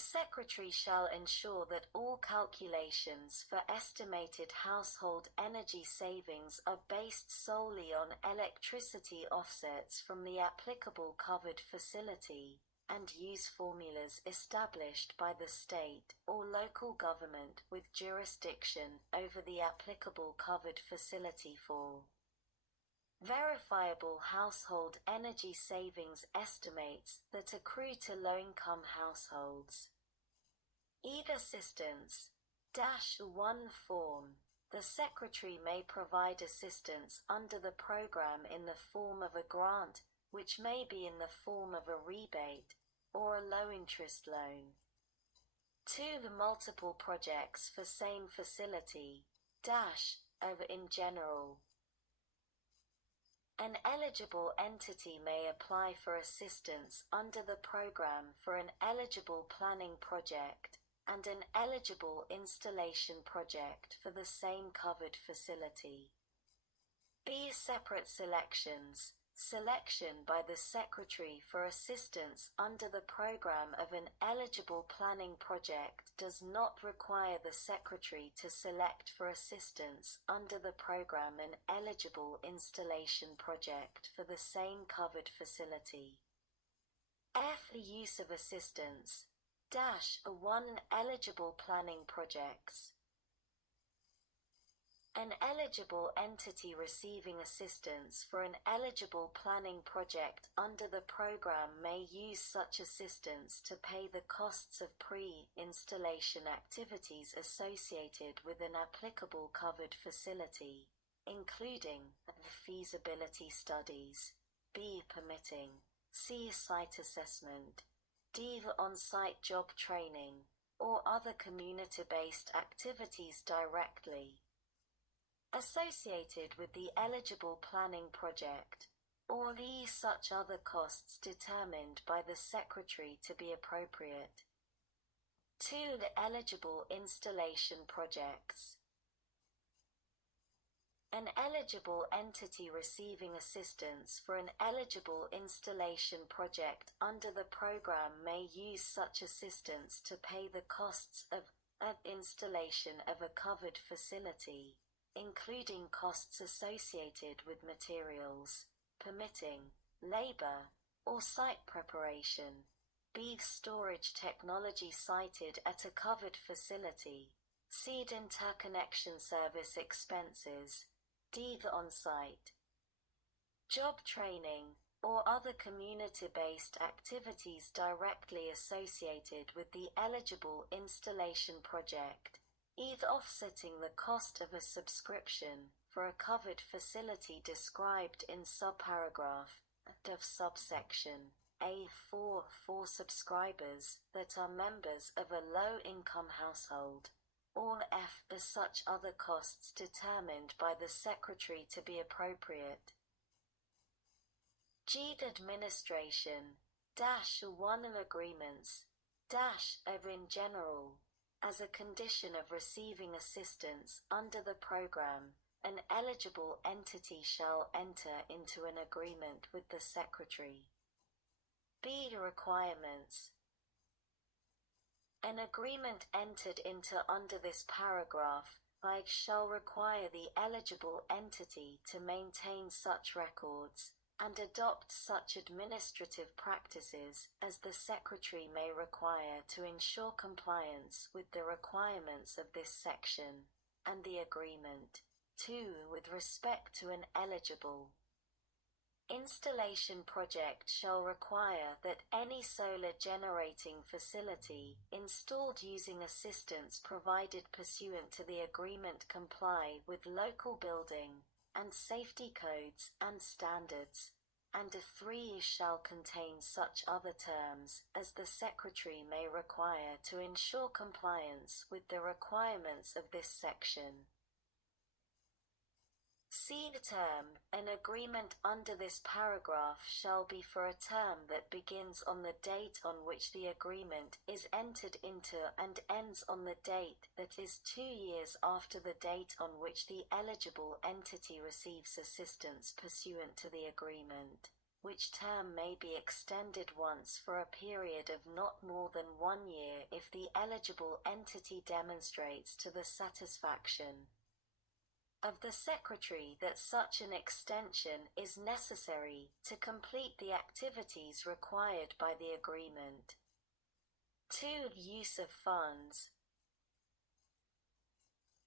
Secretary shall ensure that all calculations for estimated household energy savings are based solely on electricity offsets from the applicable covered facility, and use formulas established by the state or local government with jurisdiction over the applicable covered facility for verifiable household energy savings estimates that accrue to low-income households. Assistance -1 form. The Secretary may provide assistance under the program in the form of a grant, which may be in the form of a rebate, or a low-interest loan. 2. The multiple projects for same facility over in general. An eligible entity may apply for assistance under the program for an eligible planning project and an eligible installation project for the same covered facility. B. Separate selections. Selection by the Secretary for assistance under the program of an eligible planning project does not require the Secretary to select for assistance under the program an eligible installation project for the same covered facility. F. The use of assistance -1 eligible planning projects. An eligible entity receiving assistance for an eligible planning project under the program may use such assistance to pay the costs of pre-installation activities associated with an applicable covered facility, including feasibility studies, B. Permitting, C. Site assessment, D. On-site job training, or other community-based activities directly associated with the eligible planning project, or such other costs determined by the Secretary to be appropriate. 2. The eligible installation projects. An eligible entity receiving assistance for an eligible installation project under the program may use such assistance to pay the costs of installation of a covered facility, including costs associated with materials, permitting, labor, or site preparation, B. Storage technology sited at a covered facility, C. Interconnection service expenses, D. The on-site job training, or other community-based activities directly associated with the eligible installation project, either offsetting the cost of a subscription for a covered facility described in subparagraph of subsection A4 for subscribers that are members of a low-income household, or F. As such other costs determined by the Secretary to be appropriate. G. Administration -1 agreements over in general. As a condition of receiving assistance under the program, an eligible entity shall enter into an agreement with the Secretary. B. Requirements. An agreement entered into under this paragraph shall require the eligible entity to maintain such records and adopt such administrative practices as the Secretary may require to ensure compliance with the requirements of this section, and the agreement, 2. With respect to an eligible installation project shall require that any solar generating facility installed using assistance provided pursuant to the agreement comply with local building and safety codes and standards, and 3. Shall contain such other terms as the Secretary may require to ensure compliance with the requirements of this section. C. The term. An agreement under this paragraph shall be for a term that begins on the date on which the agreement is entered into and ends on the date that is 2 years after the date on which the eligible entity receives assistance pursuant to the agreement. which term may be extended once for a period of not more than 1 year if the eligible entity demonstrates to the satisfaction of the Secretary that such an extension is necessary to complete the activities required by the agreement. 2. Use of funds.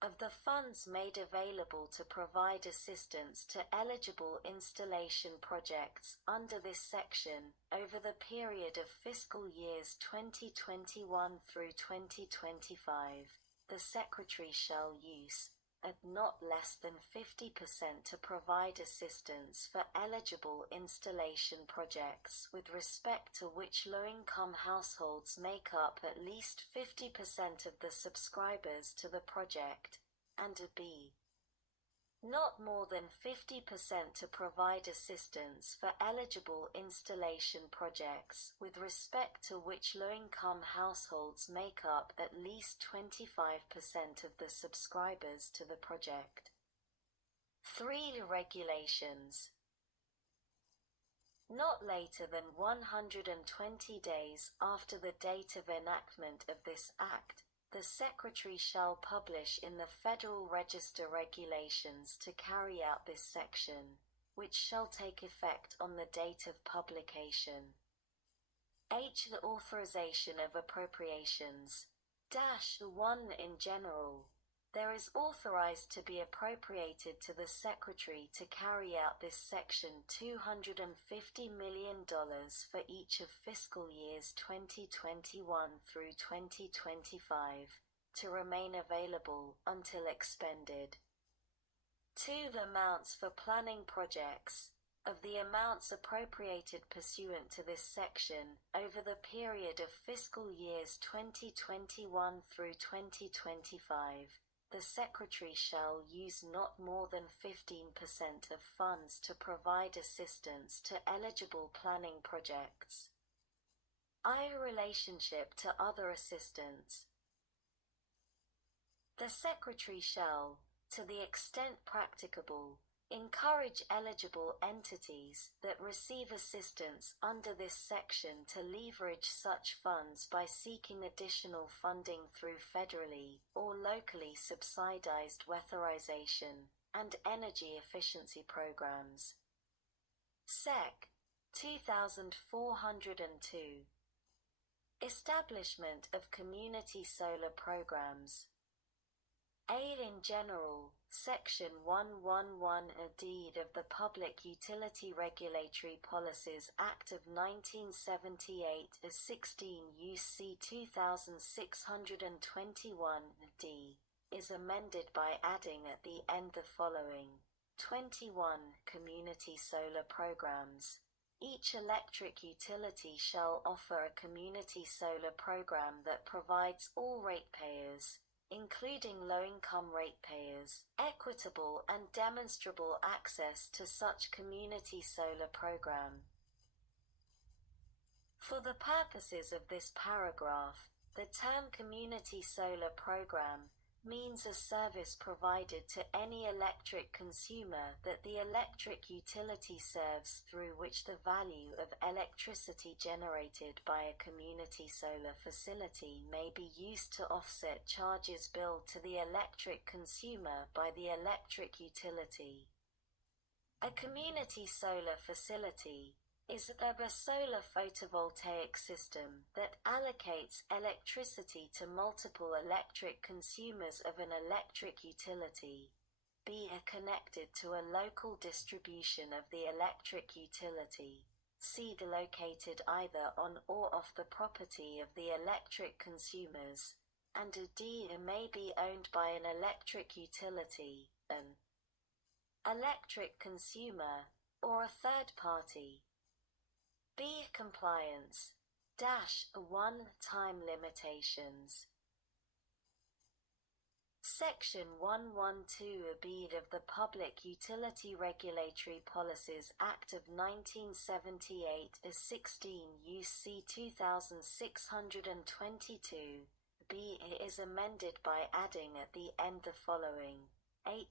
Of the funds made available to provide assistance to eligible installation projects under this section over the period of fiscal years 2021 through 2025, the Secretary shall use at not less than 50% to provide assistance for eligible installation projects with respect to which low-income households make up at least 50% of the subscribers to the project, and b. Not more than 50% to provide assistance for eligible installation projects with respect to which low-income households make up at least 25% of the subscribers to the project. 3. Regulations. Not later than 120 days after the date of enactment of this Act, the Secretary shall publish in the Federal Register regulations to carry out this section, which shall take effect on the date of publication. H. The authorization of appropriations. 1. In general, there is authorized to be appropriated to the Secretary to carry out this section $250 million for each of fiscal years 2021 through 2025, to remain available until expended. 2. The amounts for planning projects. Of the amounts appropriated pursuant to this section over the period of fiscal years 2021 through 2025, the Secretary shall use not more than 15% of funds to provide assistance to eligible planning projects. I. Relationship to other assistance. The Secretary shall, to the extent practicable, encourage eligible entities that receive assistance under this section to leverage such funds by seeking additional funding through federally or locally subsidized weatherization and energy efficiency programs. Sec. 2402. Establishment of community solar programs. A. In general, Section 111 A Deed of the Public Utility Regulatory Policies Act of 1978 as 16 U.C. 2621 D is amended by adding at the end the following: 21 community solar programs. Each electric utility shall offer a community solar program that provides all ratepayers, including low-income ratepayers, equitable and demonstrable access to such community solar program. For the purposes of this paragraph, the term community solar program means a service provided to any electric consumer that the electric utility serves, through which the value of electricity generated by a community solar facility may be used to offset charges billed to the electric consumer by the electric utility. A community solar facility is a solar photovoltaic system that allocates electricity to multiple electric consumers of an electric utility, be connected to a local distribution of the electric utility, c. located either on or off the property of the electric consumers, and d. may be owned by an electric utility, an electric consumer, or a third party. B. Compliance. 1. Time limitations. Section 112 A of the Public Utility Regulatory Policies Act of 1978 as 16 U.C. 2622 B is amended by adding at the end the following: 8.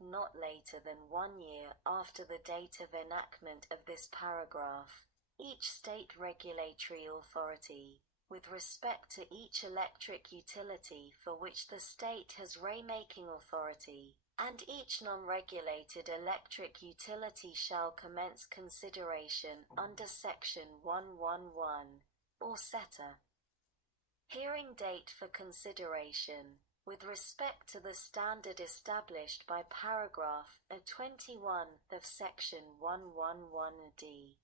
Not later than 1 year after the date of enactment of this paragraph, each state regulatory authority, with respect to each electric utility for which the state has raymaking authority, and each non-regulated electric utility shall commence consideration under Section 111, or SETA. Hearing date for consideration, with respect to the standard established by paragraph 21 of Section 111D.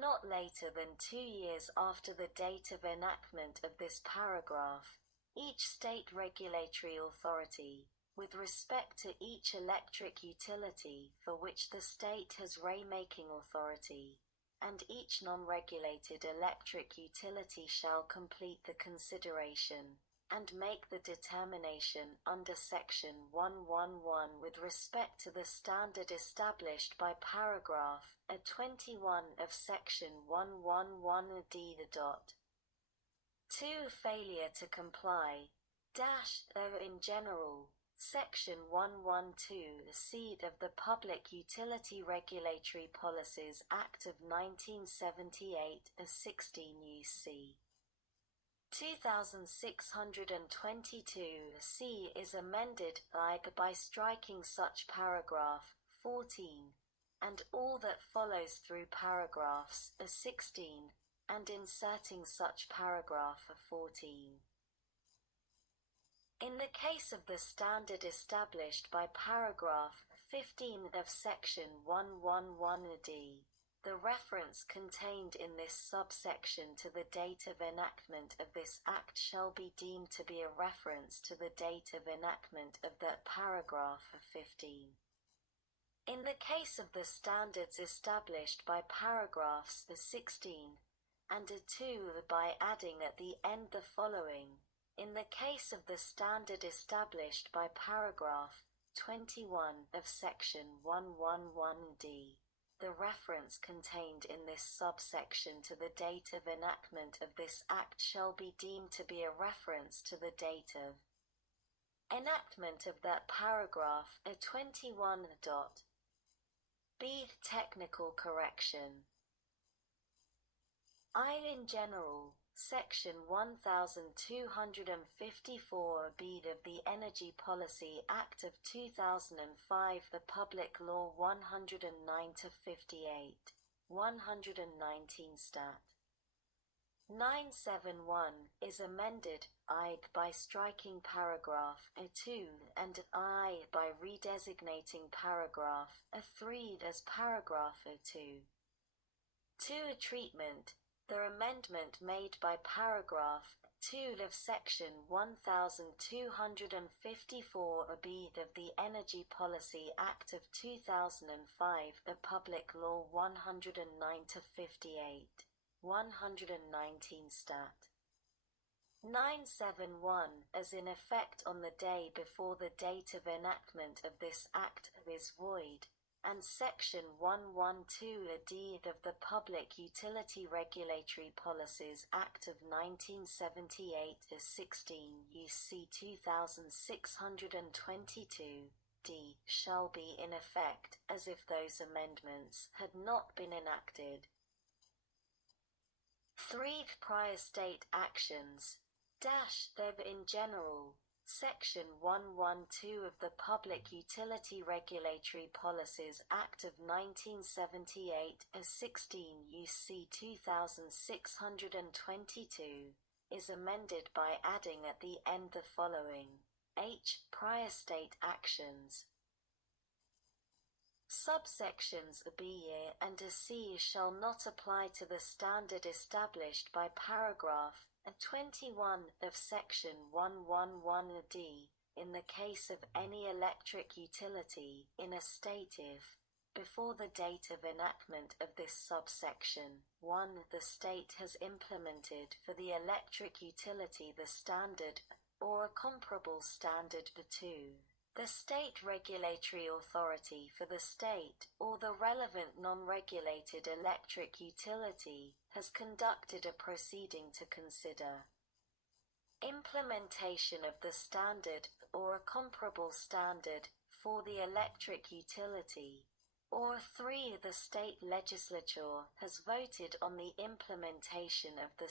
Not later than 2 years after the date of enactment of this paragraph, each state regulatory authority, with respect to each electric utility for which the state has raymaking authority, and each non-regulated electric utility shall complete the consideration and make the determination under Section 111 with respect to the standard established by paragraph 21 of Section 111D. 2. Failure to comply in general, Section 112(c) of the Public Utility Regulatory Policies Act of 1978 as 16 U.C. 2622(c) is amended by striking such paragraph 14 and all that follows through paragraphs 16 and inserting such paragraph 14. In the case of the standard established by paragraph 15 of Section 111D, the reference contained in this subsection to the date of enactment of this Act shall be deemed to be a reference to the date of enactment of that paragraph 15. In the case of the standards established by paragraphs 16 and 2 by adding at the end the following, in the case of the standard established by paragraph 21 of Section 111D, the reference contained in this subsection to the date of enactment of this Act shall be deemed to be a reference to the date of enactment of that paragraph 21. B. Technical correction. In general, Section 1254(b) of the Energy Policy Act of 2005, the Public Law 109-58, 119 Stat. 971 is amended by striking paragraph 2 and by redesignating paragraph 3 as paragraph 2. To a treatment, the amendment made by paragraph 2 of Section 1254(b) of the Energy Policy Act of 2005, the Public Law 109-58, 119 Stat. 971 as in effect on the day before the date of enactment of this Act is void, and Section 112(d) of the Public Utility Regulatory Policies Act of 1978 as 16 U.C. 2622 D shall be in effect as if those amendments had not been enacted. 3. Prior state actions in general, Section 112 of the Public Utility Regulatory Policies Act of 1978 as 16 U.C. 2622 is amended by adding at the end the following: H. Prior state actions. Subsections B and C shall not apply to the standard established by paragraph 21 of Section 111D in the case of any electric utility in a state if, before the date of enactment of this subsection, 1. The state has implemented for the electric utility the standard or a comparable standard. 2. The state regulatory authority for the state or the relevant non-regulated electric utility has conducted a proceeding to consider implementation of the standard or a comparable standard for the electric utility. Or 3. The state legislature has voted on the implementation of the